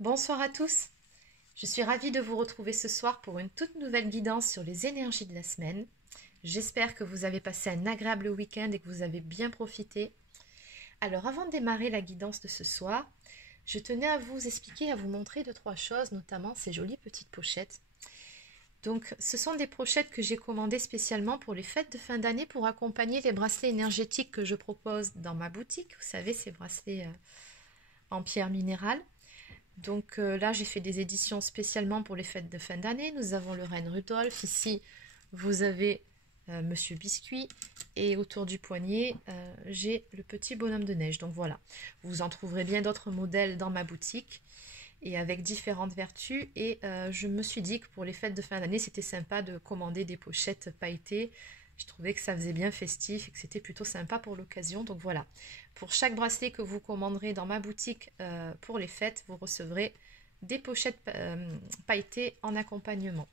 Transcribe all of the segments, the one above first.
Bonsoir à tous, je suis ravie de vous retrouver ce soir pour une toute nouvelle guidance sur les énergies de la semaine. J'espère que vous avez passé un agréable week-end et que vous avez bien profité. Alors avant de démarrer la guidance de ce soir, je tenais à vous expliquer, à vous montrer deux, trois choses, notamment ces jolies petites pochettes. Donc ce sont des pochettes que j'ai commandées spécialement pour les fêtes de fin d'année pour accompagner les bracelets énergétiques que je propose dans ma boutique. Vous savez, ces bracelets en pierre minérale. Donc là, j'ai fait des éditions spécialement pour les fêtes de fin d'année. Nous avons le Reine Rudolph. Ici, vous avez Monsieur Biscuit. Et autour du poignet, j'ai le petit bonhomme de neige. Donc voilà, vous en trouverez bien d'autres modèles dans ma boutique et avec différentes vertus. Et je me suis dit que pour les fêtes de fin d'année, c'était sympa de commander des pochettes pailletées. Je trouvais que ça faisait bien festif et que c'était plutôt sympa pour l'occasion. Donc voilà, pour chaque bracelet que vous commanderez dans ma boutique pour les fêtes, vous recevrez des pochettes pailletées en accompagnement.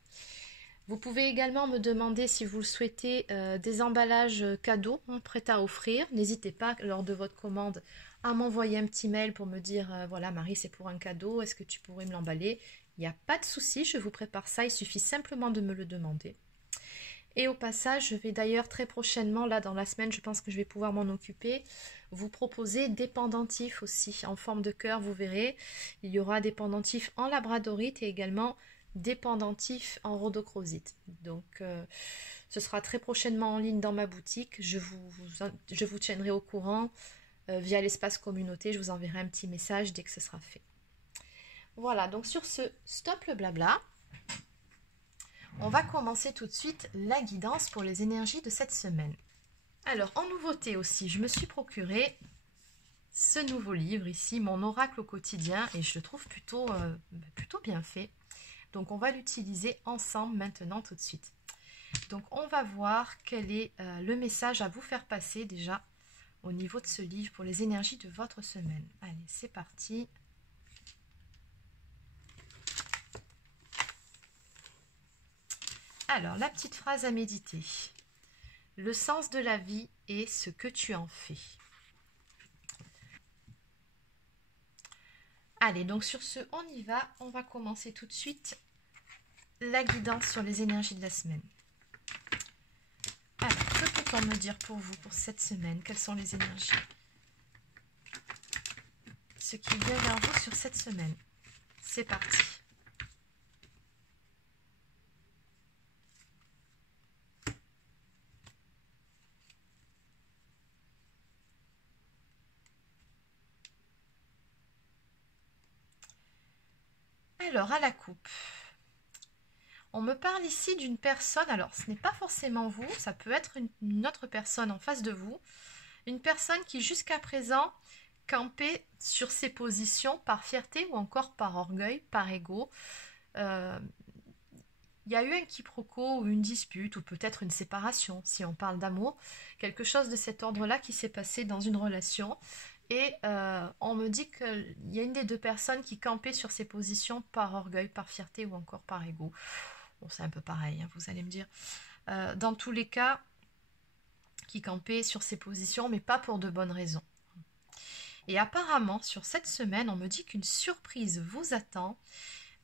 Vous pouvez également me demander si vous le souhaitez des emballages cadeaux prêts à offrir. N'hésitez pas lors de votre commande à m'envoyer un petit mail pour me dire voilà Marie, c'est pour un cadeau, est-ce que tu pourrais me l'emballer? Il n'y a pas de souci, je vous prépare ça, il suffit simplement de me le demander. Et au passage, je vais d'ailleurs très prochainement, là dans la semaine, je pense que je vais pouvoir m'en occuper, vous proposer des pendentifs aussi en forme de cœur, vous verrez. Il y aura des pendentifs en labradorite et également des pendentifs en rhodochrosite. Donc ce sera très prochainement en ligne dans ma boutique. Je vous tiendrai au courant via l'espace communauté. Je vous enverrai un petit message dès que ce sera fait. Voilà, donc sur ce, stop le blabla. On va commencer tout de suite la guidance pour les énergies de cette semaine. Alors, en nouveauté aussi, je me suis procuré ce nouveau livre ici, Mon oracle au quotidien, et je le trouve plutôt bien fait. Donc, on va l'utiliser ensemble maintenant tout de suite. Donc, on va voir quel est le message à vous faire passer déjà au niveau de ce livre pour les énergies de votre semaine. Allez, c'est parti. Alors, la petite phrase à méditer. Le sens de la vie est ce que tu en fais. Allez, donc sur ce, on y va. On va commencer tout de suite la guidance sur les énergies de la semaine. Alors, que peut-on me dire pour vous, pour cette semaine? Quelles sont les énergies? Ce qui vient vers vous sur cette semaine. C'est parti. Alors, à la coupe, on me parle ici d'une personne, alors ce n'est pas forcément vous, ça peut être une autre personne en face de vous, une personne qui jusqu'à présent campait sur ses positions par fierté ou encore par orgueil, par ego. Il y a eu un quiproquo ou une dispute ou peut-être une séparation, si on parle d'amour, quelque chose de cet ordre-là qui s'est passé dans une relation. Et on me dit qu'il y a une des deux personnes qui campait sur ses positions par orgueil, par fierté ou encore par ego. Bon, c'est un peu pareil, hein, vous allez me dire. Dans tous les cas, qui campait sur ses positions, mais pas pour de bonnes raisons. Et apparemment, sur cette semaine, on me dit qu'une surprise vous attend.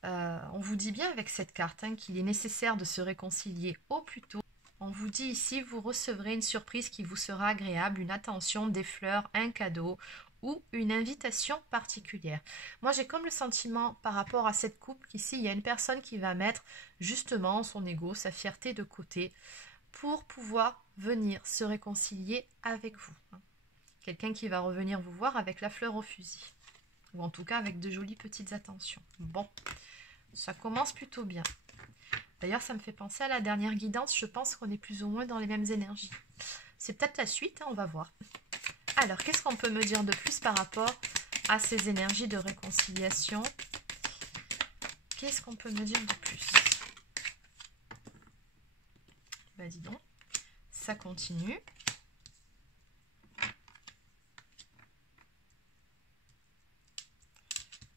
On vous dit bien avec cette carte qu'il est nécessaire de se réconcilier au plus tôt. On vous dit ici, vous recevrez une surprise qui vous sera agréable, une attention, des fleurs, un cadeau ou une invitation particulière. Moi, j'ai comme le sentiment par rapport à cette coupe qu'ici, il y a une personne qui va mettre justement son ego, sa fierté de côté pour pouvoir venir se réconcilier avec vous. Quelqu'un qui va revenir vous voir avec la fleur au fusil. Ou en tout cas avec de jolies petites attentions. Bon, ça commence plutôt bien. D'ailleurs, ça me fait penser à la dernière guidance. Je pense qu'on est plus ou moins dans les mêmes énergies. C'est peut-être la suite, on va voir. Alors, qu'est-ce qu'on peut me dire de plus par rapport à ces énergies de réconciliation? Qu'est-ce qu'on peut me dire de plus? Bah dis donc, ça continue.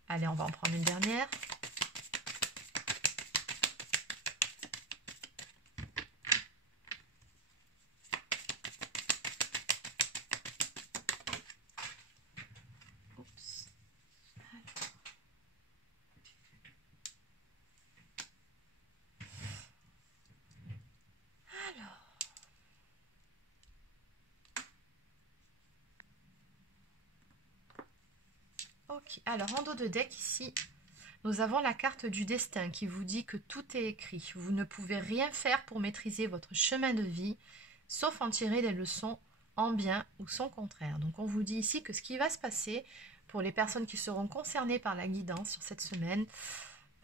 Allez, on va en prendre une dernière. Ok, alors en dos de deck ici, nous avons la carte du destin qui vous dit que tout est écrit. Vous ne pouvez rien faire pour maîtriser votre chemin de vie, sauf en tirer des leçons en bien ou son contraire. Donc on vous dit ici que ce qui va se passer pour les personnes qui seront concernées par la guidance sur cette semaine,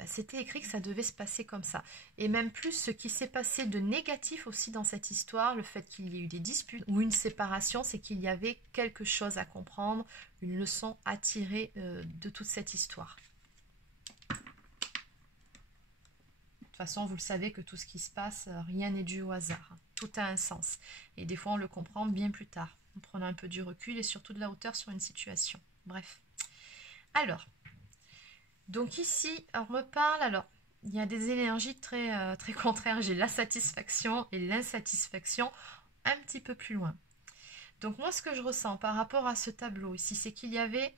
c'était écrit que ça devait se passer comme ça. Et même plus ce qui s'est passé de négatif aussi dans cette histoire, le fait qu'il y ait eu des disputes ou une séparation, c'est qu'il y avait quelque chose à comprendre, une leçon à tirer de toute cette histoire. De toute façon, vous le savez que tout ce qui se passe, rien n'est dû au hasard. Tout a un sens. Et des fois, on le comprend bien plus tard, en prenant un peu du recul et surtout de la hauteur sur une situation. Bref. Alors, donc ici, on me parle, alors, il y a des énergies très, très contraires. J'ai la satisfaction et l'insatisfaction un petit peu plus loin. Donc moi, ce que je ressens par rapport à ce tableau ici, c'est qu'il y avait...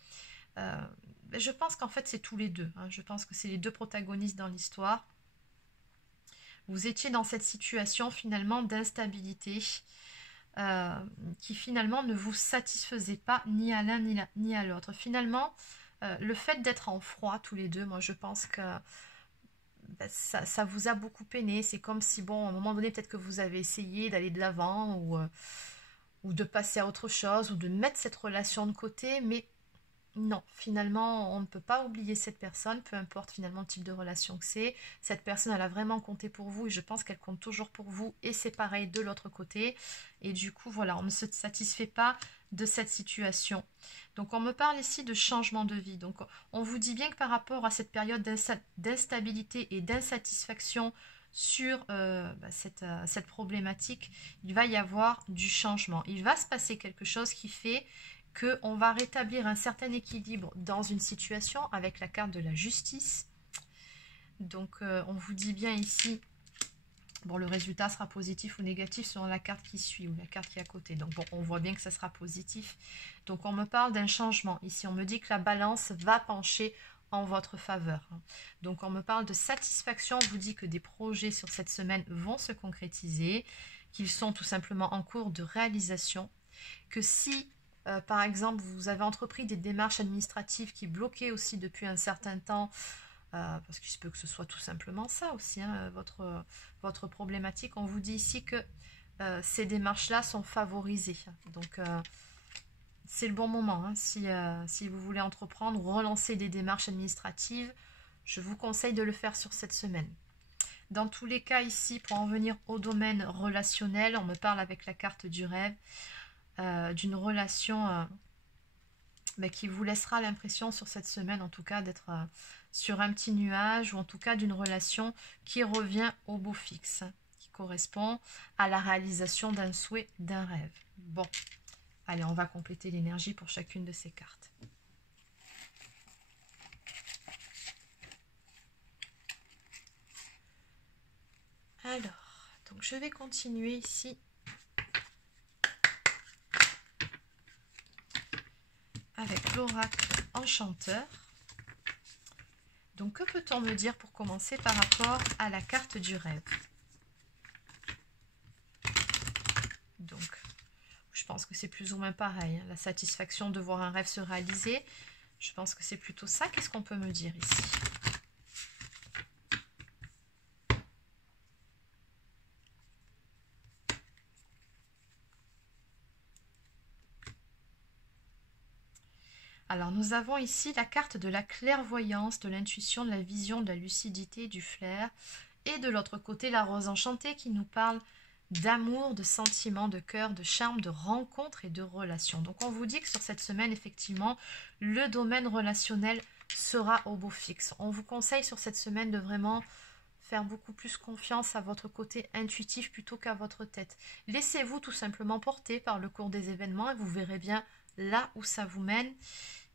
je pense qu'en fait, c'est tous les deux. Hein. Je pense que c'est les deux protagonistes dans l'histoire. Vous étiez dans cette situation finalement d'instabilité qui finalement ne vous satisfaisait pas ni à l'un ni à l'autre. Finalement, le fait d'être en froid tous les deux, moi je pense que ça vous a beaucoup peiné. C'est comme si, bon, à un moment donné, peut-être que vous avez essayé d'aller de l'avant ou de passer à autre chose ou de mettre cette relation de côté, mais non, finalement, on ne peut pas oublier cette personne, peu importe finalement le type de relation que c'est. Cette personne, elle a vraiment compté pour vous et je pense qu'elle compte toujours pour vous et c'est pareil de l'autre côté. Et du coup, voilà, on ne se satisfait pas de cette situation. Donc, on me parle ici de changement de vie. Donc, on vous dit bien que par rapport à cette période d'instabilité et d'insatisfaction sur cette problématique, il va y avoir du changement. Il va se passer quelque chose qui fait qu'on va rétablir un certain équilibre dans une situation avec la carte de la justice. Donc, on vous dit bien ici, bon, le résultat sera positif ou négatif selon la carte qui suit ou la carte qui est à côté. Donc, bon, on voit bien que ça sera positif. Donc, on me parle d'un changement. Ici, on me dit que la balance va pencher en votre faveur. Donc, on me parle de satisfaction. On vous dit que des projets sur cette semaine vont se concrétiser, qu'ils sont tout simplement en cours de réalisation, que si par exemple, vous avez entrepris des démarches administratives qui bloquaient aussi depuis un certain temps, parce qu'il se peut que ce soit tout simplement ça aussi, hein, votre problématique. On vous dit ici que ces démarches-là sont favorisées. Donc, c'est le bon moment. Hein, si vous voulez entreprendre ou relancer des démarches administratives, je vous conseille de le faire sur cette semaine. Dans tous les cas, ici, pour en venir au domaine relationnel, on me parle avec la carte du rêve, d'une relation qui vous laissera l'impression sur cette semaine en tout cas d'être sur un petit nuage ou en tout cas d'une relation qui revient au beau fixe, qui correspond à la réalisation d'un souhait, d'un rêve. Bon, allez, on va compléter l'énergie pour chacune de ces cartes. Alors, donc je vais continuer ici avec l'oracle enchanteur. Donc, que peut-on me dire pour commencer par rapport à la carte du rêve? Donc, je pense que c'est plus ou moins pareil. Hein, la satisfaction de voir un rêve se réaliser. Je pense que c'est plutôt ça. Qu'est-ce qu'on peut me dire ici? Alors, nous avons ici la carte de la clairvoyance, de l'intuition, de la vision, de la lucidité, du flair. Et de l'autre côté, la rose enchantée qui nous parle d'amour, de sentiments, de cœur, de charme, de rencontres et de relations. Donc, on vous dit que sur cette semaine, effectivement, le domaine relationnel sera au beau fixe. On vous conseille sur cette semaine de vraiment faire beaucoup plus confiance à votre côté intuitif plutôt qu'à votre tête. Laissez-vous tout simplement porter par le cours des événements et vous verrez bien là où ça vous mène.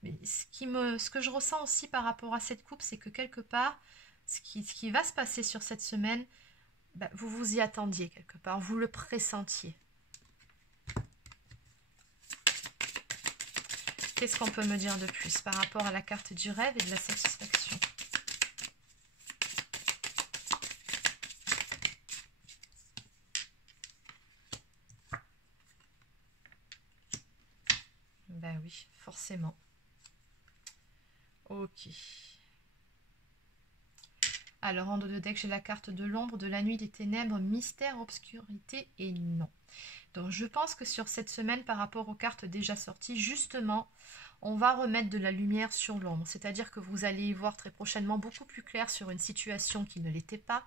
Mais ce que je ressens aussi par rapport à cette coupe, c'est que quelque part, ce qui va se passer sur cette semaine, vous vous y attendiez quelque part, vous le pressentiez. Qu'est-ce qu'on peut me dire de plus par rapport à la carte du rêve et de la satisfaction? Ben oui, forcément. Ok. Alors, en dos de deck, j'ai la carte de l'ombre, de la nuit, des ténèbres, mystère, obscurité et non. Donc, je pense que sur cette semaine, par rapport aux cartes déjà sorties, justement, on va remettre de la lumière sur l'ombre. C'est-à-dire que vous allez y voir très prochainement beaucoup plus clair sur une situation qui ne l'était pas,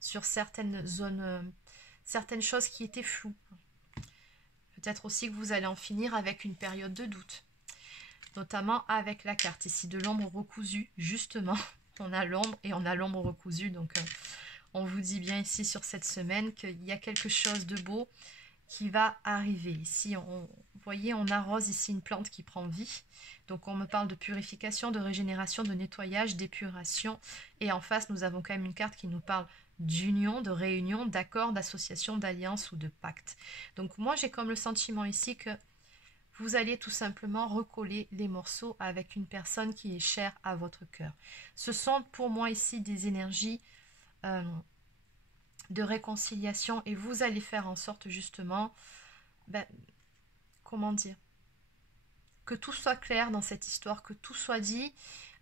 sur certaines zones, certaines choses qui étaient floues. Peut-être aussi que vous allez en finir avec une période de doute. Notamment avec la carte ici de l'ombre recousue, justement. On a l'ombre et on a l'ombre recousue. Donc, on vous dit bien ici sur cette semaine qu'il y a quelque chose de beau qui va arriver. Ici, vous voyez, on arrose ici une plante qui prend vie. Donc, on me parle de purification, de régénération, de nettoyage, d'épuration. Et en face, nous avons quand même une carte qui nous parle d'union, de réunion, d'accord, d'association, d'alliance ou de pacte. Donc, moi, j'ai comme le sentiment ici que vous allez tout simplement recoller les morceaux avec une personne qui est chère à votre cœur. Ce sont pour moi ici des énergies de réconciliation et vous allez faire en sorte justement, comment dire, que tout soit clair dans cette histoire, que tout soit dit.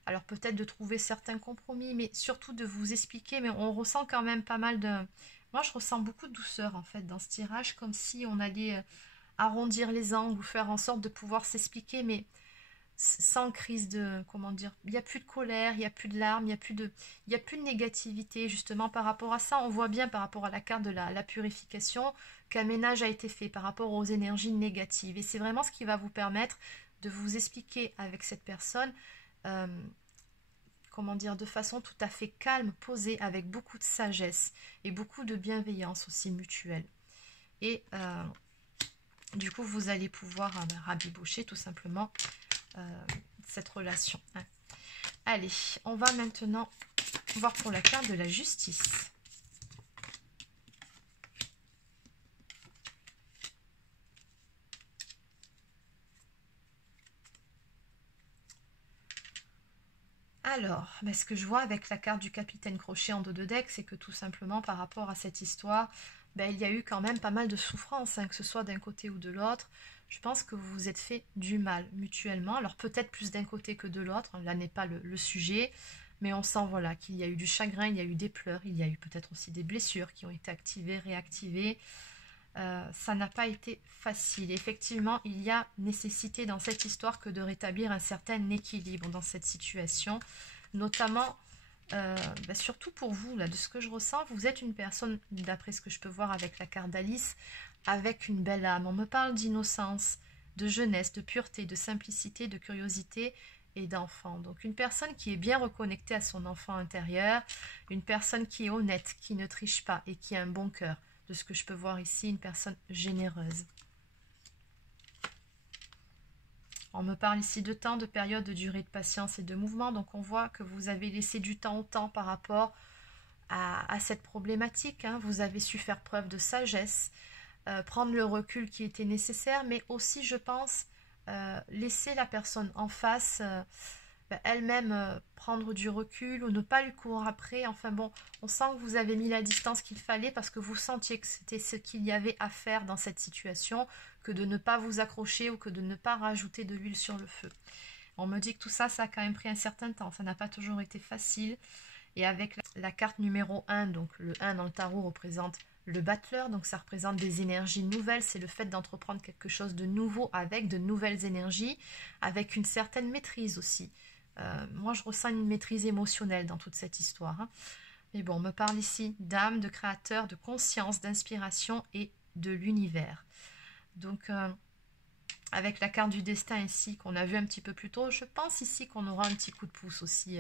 Alors peut-être de trouver certains compromis, mais surtout de vous expliquer, mais on ressent quand même pas mal de... Moi je ressens beaucoup de douceur en fait dans ce tirage, comme si on allait... arrondir les angles ou faire en sorte de pouvoir s'expliquer, mais sans crise de, comment dire, il n'y a plus de colère, il n'y a plus de larmes, il n'y a plus de négativité, justement, par rapport à ça. On voit bien, par rapport à la carte de la purification, qu'un ménage a été fait par rapport aux énergies négatives. Et c'est vraiment ce qui va vous permettre de vous expliquer avec cette personne, comment dire, de façon tout à fait calme, posée, avec beaucoup de sagesse et beaucoup de bienveillance aussi mutuelle. Et du coup, vous allez pouvoir rabibocher tout simplement cette relation. Allez, on va maintenant voir pour la carte de la justice. Alors, ce que je vois avec la carte du capitaine Crochet en dos de deck, c'est que tout simplement par rapport à cette histoire, il y a eu quand même pas mal de souffrance, que ce soit d'un côté ou de l'autre. Je pense que vous vous êtes fait du mal mutuellement. Alors peut-être plus d'un côté que de l'autre, là n'est pas le sujet, mais on sent voilà, qu'il y a eu du chagrin, il y a eu des pleurs, il y a eu peut-être aussi des blessures qui ont été activées, réactivées. Ça n'a pas été facile. Effectivement, il y a nécessité dans cette histoire que de rétablir un certain équilibre dans cette situation, notamment... surtout pour vous, là, de ce que je ressens, vous êtes une personne, d'après ce que je peux voir avec la carte d'Alice, avec une belle âme. On me parle d'innocence, de jeunesse, de pureté, de simplicité, de curiosité et d'enfant. Donc une personne qui est bien reconnectée à son enfant intérieur, une personne qui est honnête, qui ne triche pas et qui a un bon cœur. De ce que je peux voir ici, une personne généreuse. On me parle ici de temps, de période, de durée, de patience et de mouvement. Donc on voit que vous avez laissé du temps au temps par rapport à cette problématique. Vous avez su faire preuve de sagesse, prendre le recul qui était nécessaire, mais aussi, je pense, laisser la personne en face elle-même prendre du recul ou ne pas lui courir après. Enfin bon, on sent que vous avez mis la distance qu'il fallait parce que vous sentiez que c'était ce qu'il y avait à faire dans cette situation, que de ne pas vous accrocher ou que de ne pas rajouter de l'huile sur le feu. On me dit que tout ça, ça a quand même pris un certain temps. Ça n'a pas toujours été facile. Et avec la carte numéro 1, donc le 1 dans le tarot représente le battleur, donc ça représente des énergies nouvelles, c'est le fait d'entreprendre quelque chose de nouveau avec de nouvelles énergies, avec une certaine maîtrise aussi. Moi, je ressens une maîtrise émotionnelle dans toute cette histoire. Mais bon, on me parle ici d'âme, de créateur, de conscience, d'inspiration et de l'univers. Donc, avec la carte du destin ici, qu'on a vu un petit peu plus tôt, je pense ici qu'on aura un petit coup de pouce aussi,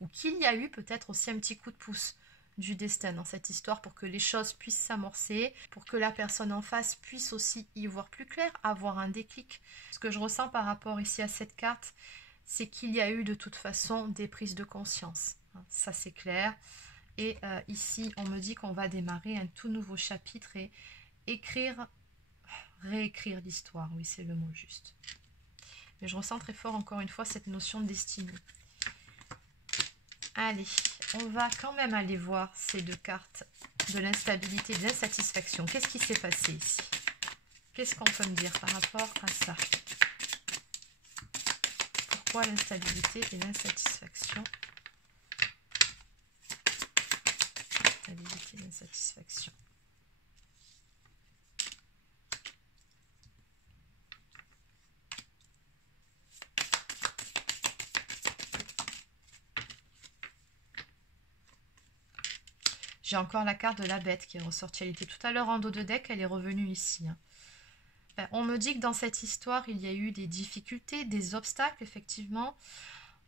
ou qu'il y a eu peut-être aussi un petit coup de pouce du destin dans cette histoire pour que les choses puissent s'amorcer, pour que la personne en face puisse aussi y voir plus clair, avoir un déclic. Ce que je ressens par rapport ici à cette carte, c'est qu'il y a eu de toute façon des prises de conscience. Ça, c'est clair. Et ici, on me dit qu'on va démarrer un tout nouveau chapitre et réécrire l'histoire. Oui, c'est le mot juste. Mais je ressens très fort, encore une fois, cette notion de destinée. Allez, on va quand même aller voir ces deux cartes de l'instabilité et de l'insatisfaction. Qu'est-ce qui s'est passé ici? Qu'est-ce qu'on peut me dire par rapport à ça? Pourquoi l'instabilité et l'insatisfaction? Instabilité et l'insatisfaction. J'ai encore la carte de la bête qui est ressortie. Elle était tout à l'heure en dos de deck, elle est revenue ici. Ben, on me dit que dans cette histoire, il y a eu des difficultés, des obstacles, effectivement.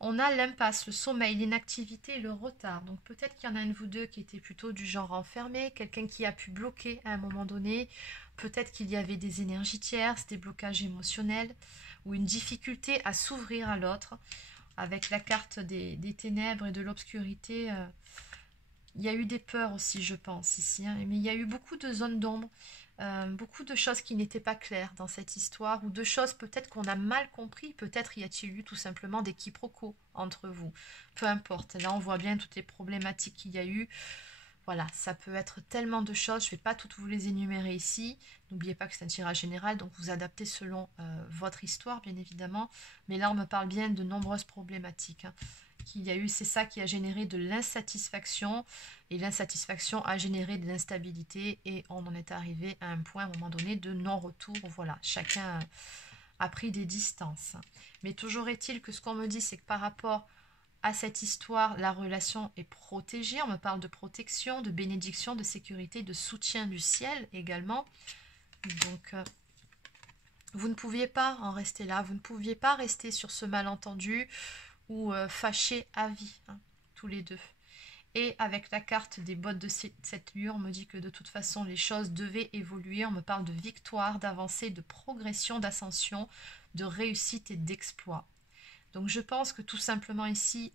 On a l'impasse, le sommeil, l'inactivité et le retard. Donc peut-être qu'il y en a un de vous deux qui était plutôt du genre enfermé, quelqu'un qui a pu bloquer à un moment donné. Peut-être qu'il y avait des énergies tierces, des blocages émotionnels ou une difficulté à s'ouvrir à l'autre. Avec la carte des ténèbres et de l'obscurité, il y a eu des peurs aussi, je pense, ici. Mais il y a eu beaucoup de zones d'ombre, beaucoup de choses qui n'étaient pas claires dans cette histoire, ou de choses peut-être qu'on a mal compris. Peut-être y a-t-il eu tout simplement des quiproquos entre vous. Peu importe. Là, on voit bien toutes les problématiques qu'il y a eu. Voilà, ça peut être tellement de choses. Je ne vais pas toutes vous les énumérer ici. N'oubliez pas que c'est un tirage général, donc vous adaptez selon votre histoire, bien évidemment. Mais là, on me parle bien de nombreuses problématiques qu'il y a eu. C'est ça qui a généré de l'insatisfaction. Et l'insatisfaction a généré de l'instabilité. Et on en est arrivé à un point, à un moment donné, de non-retour. Voilà, chacun a pris des distances. Mais toujours est-il que ce qu'on me dit, c'est que par rapport à cette histoire, la relation est protégée. On me parle de protection, de bénédiction, de sécurité, de soutien du ciel également. Donc, vous ne pouviez pas en rester là. Vous ne pouviez pas rester sur ce malentendu ou fâchés à vie, tous les deux. Et avec la carte des bottes de cette lure, on me dit que de toute façon, les choses devaient évoluer. On me parle de victoire, d'avancée, de progression, d'ascension, de réussite et d'exploit. Donc je pense que tout simplement ici,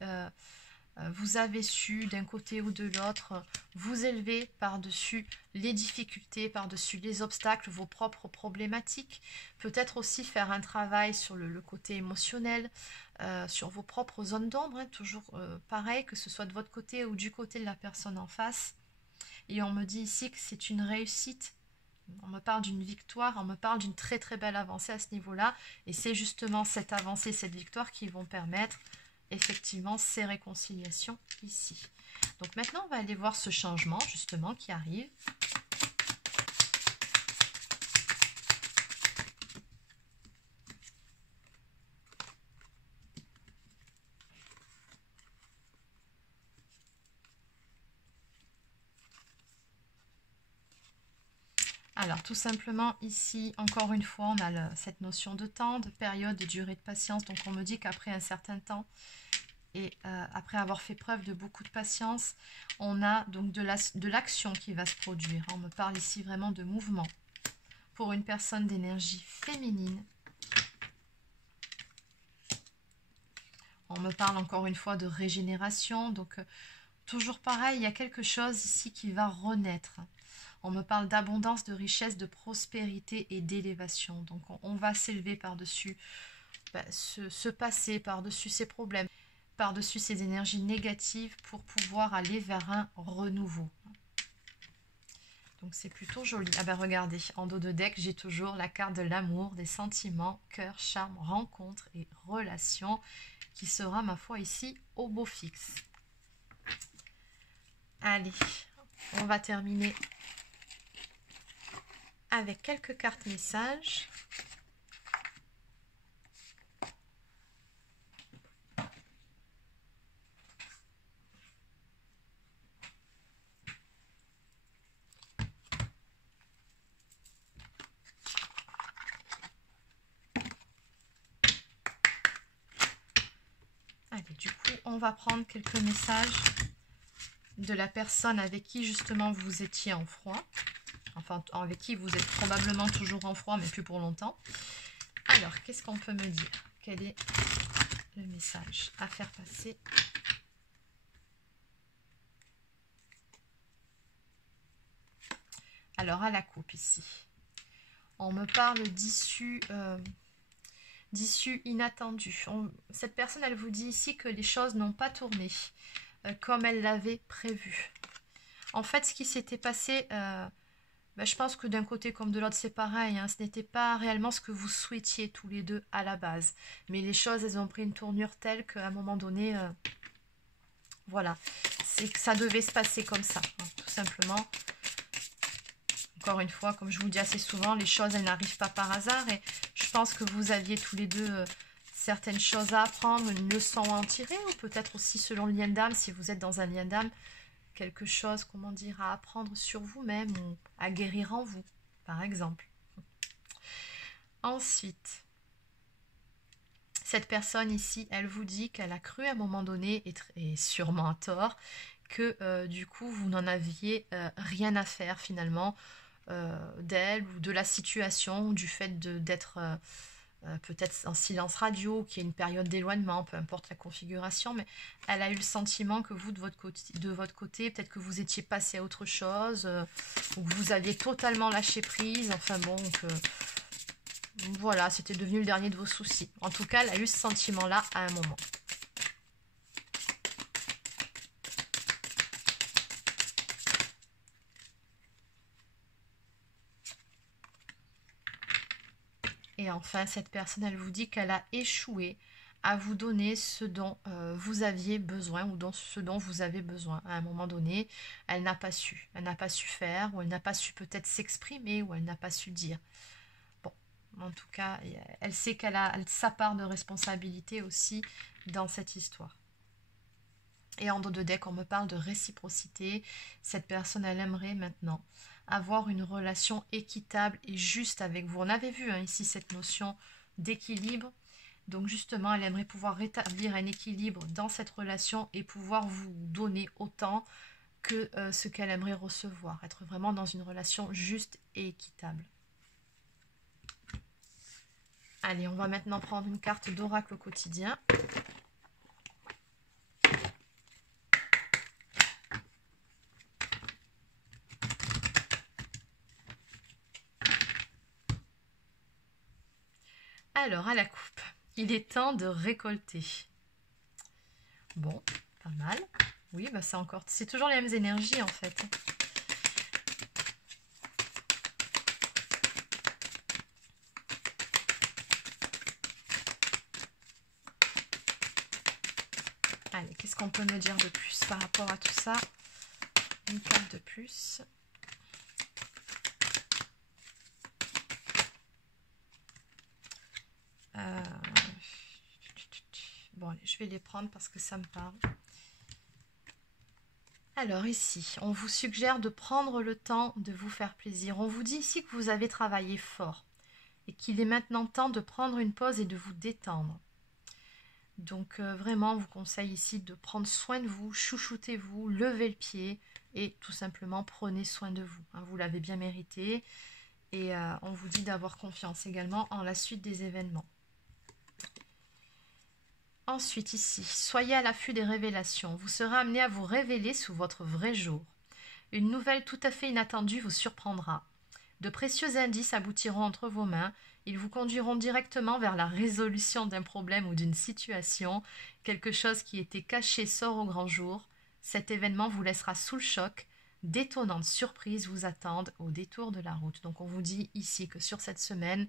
vous avez su d'un côté ou de l'autre vous élever par-dessus les difficultés, par-dessus les obstacles, vos propres problématiques. Peut-être aussi faire un travail sur le côté émotionnel, sur vos propres zones d'ombre, toujours pareil, que ce soit de votre côté ou du côté de la personne en face. Et on me dit ici que c'est une réussite. On me parle d'une victoire, on me parle d'une très très belle avancée à ce niveau-là. Et c'est justement cette avancée, cette victoire qui vont permettre effectivement ces réconciliations ici. Donc maintenant, on va aller voir ce changement justement qui arrive. Alors, tout simplement, ici, encore une fois, on a cette notion de temps, de période, de durée de patience. Donc, on me dit qu'après un certain temps, et après avoir fait preuve de beaucoup de patience, on a donc de l'action qui va se produire. On me parle ici vraiment de mouvement. Pour une personne d'énergie féminine, on me parle encore une fois de régénération. Donc, toujours pareil, il y a quelque chose ici qui va renaître. On me parle d'abondance, de richesse, de prospérité et d'élévation. Donc, on va s'élever par-dessus ce passé, par-dessus ces problèmes, par-dessus ces énergies négatives pour pouvoir aller vers un renouveau. Donc, c'est plutôt joli. Ah ben, regardez, en dos de deck, j'ai toujours la carte de l'amour, des sentiments, cœur, charme, rencontre et relation qui sera, ma foi, ici au beau fixe. Allez, on va terminer avec quelques cartes messages. Allez, du coup, on va prendre quelques messages de la personne avec qui justement vous étiez en froid. Enfin, avec qui vous êtes probablement toujours en froid, mais plus pour longtemps. Alors, qu'est-ce qu'on peut me dire? Quel est le message à faire passer? Alors, à la coupe ici. On me parle d'issue inattendue. Cette personne, elle vous dit ici que les choses n'ont pas tourné comme elle l'avait prévu. En fait, ce qui s'était passé... Ben, je pense que d'un côté comme de l'autre, c'est pareil, hein. Ce n'était pas réellement ce que vous souhaitiez tous les deux à la base. Mais les choses, elles ont pris une tournure telle qu'à un moment donné, voilà, c'est que ça devait se passer comme ça, hein, tout simplement. Encore une fois, comme je vous le dis assez souvent, les choses, elles n'arrivent pas par hasard. Et je pense que vous aviez tous les deux certaines choses à apprendre, une leçon à en tirer, ou peut-être aussi selon le lien d'âme, si vous êtes dans un lien d'âme, quelque chose, comment dire, à apprendre sur vous-même ou à guérir en vous, par exemple. Ensuite, cette personne ici, elle vous dit qu'elle a cru à un moment donné, et sûrement à tort, que du coup, vous n'en aviez rien à faire finalement d'elle ou de la situation, du fait d'être peut-être en silence radio, qu'il y ait une période d'éloignement, peu importe la configuration, mais elle a eu le sentiment que vous, de votre côté, peut-être que vous étiez passé à autre chose, ou que vous aviez totalement lâché prise, enfin bon, que voilà, c'était devenu le dernier de vos soucis. En tout cas, elle a eu ce sentiment-là à un moment. Et enfin, cette personne, elle vous dit qu'elle a échoué à vous donner ce dont vous aviez besoin ou ce dont vous avez besoin. À un moment donné, elle n'a pas su. Elle n'a pas su faire, ou elle n'a pas su peut-être s'exprimer, ou elle n'a pas su dire. Bon, en tout cas, elle sait qu'elle a sa part de responsabilité aussi dans cette histoire. Et en dos de deck, on me parle de réciprocité. Cette personne, elle aimerait maintenant avoir une relation équitable et juste avec vous. On avait vu ici cette notion d'équilibre. Donc justement, elle aimerait pouvoir rétablir un équilibre dans cette relation et pouvoir vous donner autant que ce qu'elle aimerait recevoir. Être vraiment dans une relation juste et équitable. Allez, on va maintenant prendre une carte d'oracle au quotidien. Alors, à la coupe, il est temps de récolter. Bon, pas mal. Oui, bah c'est toujours les mêmes énergies en fait. Allez, qu'est-ce qu'on peut me dire de plus par rapport à tout ça? Une carte de plus. Bon, allez, je vais les prendre parce que ça me parle. Alors ici, on vous suggère de prendre le temps de vous faire plaisir. On vous dit ici que vous avez travaillé fort et qu'il est maintenant temps de prendre une pause et de vous détendre. Donc vraiment, on vous conseille ici de prendre soin de vous, chouchoutez-vous, levez le pied et tout simplement prenez soin de vous. Hein, vous l'avez bien mérité et on vous dit d'avoir confiance également en la suite des événements. Ensuite ici, soyez à l'affût des révélations. Vous serez amené à vous révéler sous votre vrai jour. Une nouvelle tout à fait inattendue vous surprendra. De précieux indices aboutiront entre vos mains. Ils vous conduiront directement vers la résolution d'un problème ou d'une situation. Quelque chose qui était caché sort au grand jour. Cet événement vous laissera sous le choc. D'étonnantes surprises vous attendent au détour de la route. Donc on vous dit ici que sur cette semaine,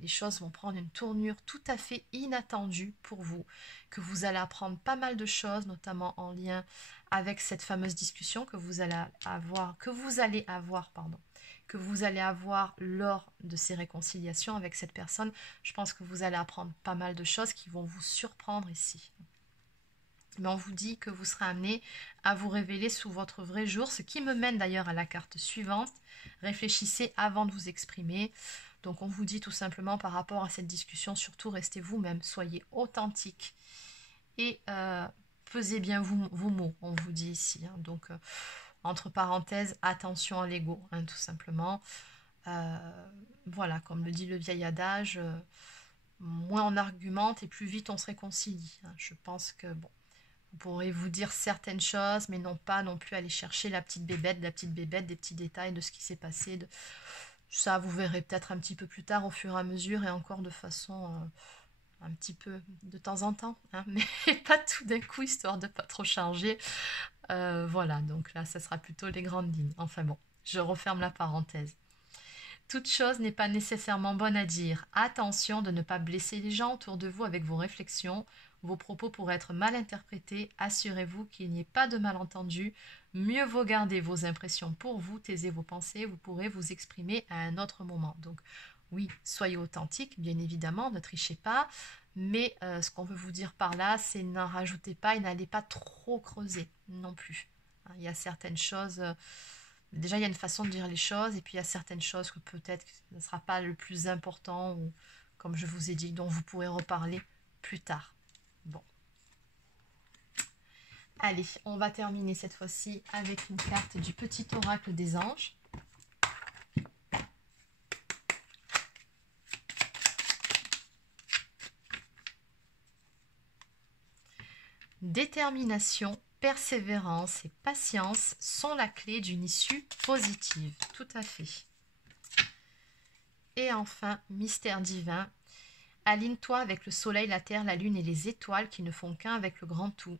les choses vont prendre une tournure tout à fait inattendue pour vous, que vous allez apprendre pas mal de choses, notamment en lien avec cette fameuse discussion que vous allez avoir lors de ces réconciliations avec cette personne. Je pense que vous allez apprendre pas mal de choses qui vont vous surprendre ici. Mais on vous dit que vous serez amené à vous révéler sous votre vrai jour, ce qui me mène d'ailleurs à la carte suivante. Réfléchissez avant de vous exprimer. Donc on vous dit tout simplement par rapport à cette discussion, surtout restez vous-même, soyez authentique et pesez bien vos mots, on vous dit ici. Hein. Donc entre parenthèses, attention à l'ego, hein, tout simplement. Voilà, comme le dit le vieil adage, moins on argumente et plus vite on se réconcilie. Hein. Je pense que bon, vous pourrez vous dire certaines choses, mais non pas non plus aller chercher la petite bébête, des petits détails de ce qui s'est passé. Ça, vous verrez peut-être un petit peu plus tard, au fur et à mesure, et encore de façon un petit peu de temps en temps, hein, mais pas tout d'un coup, histoire de pas trop charger. Voilà, donc là, ça sera plutôt les grandes lignes. Enfin bon, Je referme la parenthèse. Toute chose n'est pas nécessairement bonne à dire. Attention de ne pas blesser les gens autour de vous avec vos réflexions. Vos propos pourraient être mal interprétés. Assurez-vous qu'il n'y ait pas de malentendu. Mieux vaut garder vos impressions pour vous, taisez vos pensées. Vous pourrez vous exprimer à un autre moment. Donc oui, soyez authentique, bien évidemment, ne trichez pas. Mais ce qu'on veut vous dire par là, c'est n'en rajoutez pas et n'allez pas trop creuser non plus. Il y a certaines choses... Déjà, il y a une façon de dire les choses, et puis il y a certaines choses que peut-être ce ne sera pas le plus important, ou comme je vous ai dit, dont vous pourrez reparler plus tard. Bon. Allez, on va terminer cette fois-ci avec une carte du petit oracle des anges. Détermination, persévérance et patience sont la clé d'une issue positive. Tout à fait. Et enfin, mystère divin. Aligne-toi avec le soleil, la terre, la lune et les étoiles qui ne font qu'un avec le grand tout.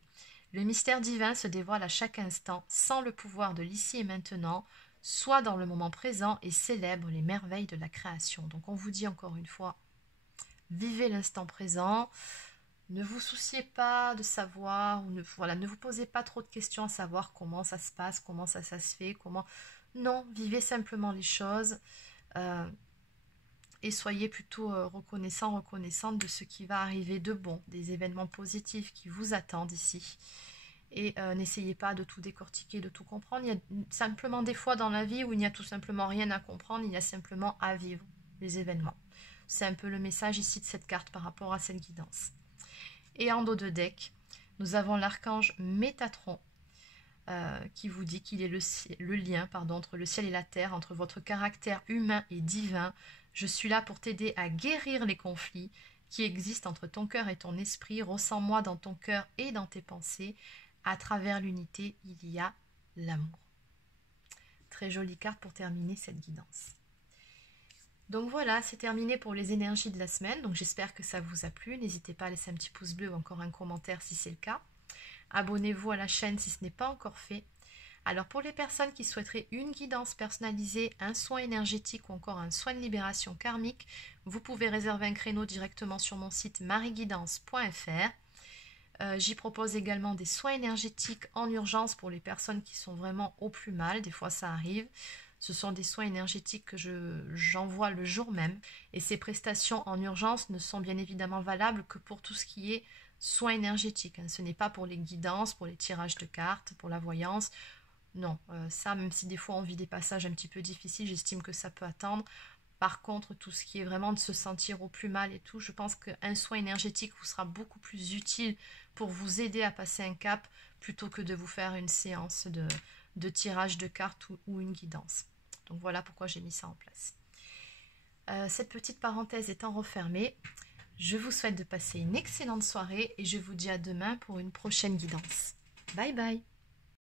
Le mystère divin se dévoile à chaque instant, sans le pouvoir de l'ici et maintenant, soit dans le moment présent et célèbre les merveilles de la création. Donc on vous dit encore une fois, vivez l'instant présent. Ne vous souciez pas de savoir, ou ne vous posez pas trop de questions à savoir comment ça se passe, comment ça se fait, comment... Non, vivez simplement les choses et soyez plutôt reconnaissante de ce qui va arriver de bon, des événements positifs qui vous attendent ici. Et n'essayez pas de tout décortiquer, de tout comprendre. Il y a simplement des fois dans la vie où il n'y a tout simplement rien à comprendre, il y a simplement à vivre les événements. C'est un peu le message ici de cette carte par rapport à cette guidance. Et en dos de deck, nous avons l'archange Métatron qui vous dit qu'il est le lien entre le ciel et la terre, entre votre caractère humain et divin. Je suis là pour t'aider à guérir les conflits qui existent entre ton cœur et ton esprit. Ressens-moi dans ton cœur et dans tes pensées. À travers l'unité, il y a l'amour. Très jolie carte pour terminer cette guidance. Donc voilà, c'est terminé pour les énergies de la semaine. Donc j'espère que ça vous a plu. N'hésitez pas à laisser un petit pouce bleu ou encore un commentaire si c'est le cas. Abonnez-vous à la chaîne si ce n'est pas encore fait. Alors pour les personnes qui souhaiteraient une guidance personnalisée, un soin énergétique ou encore un soin de libération karmique, vous pouvez réserver un créneau directement sur mon site mariguidance.fr. J'y propose également des soins énergétiques en urgence pour les personnes qui sont vraiment au plus mal. Des fois ça arrive. Ce sont des soins énergétiques que j'envoie le jour même. Et ces prestations en urgence ne sont bien évidemment valables que pour tout ce qui est soins énergétiques. Ce n'est pas pour les guidances, pour les tirages de cartes, pour la voyance. Non, ça, même si des fois on vit des passages un petit peu difficiles, j'estime que ça peut attendre. Par contre, tout ce qui est vraiment de se sentir au plus mal et tout, je pense qu'un soin énergétique vous sera beaucoup plus utile pour vous aider à passer un cap plutôt que de vous faire une séance de tirage de cartes ou une guidance. Donc voilà pourquoi j'ai mis ça en place. Cette petite parenthèse étant refermée, je vous souhaite de passer une excellente soirée et je vous dis à demain pour une prochaine guidance. Bye bye!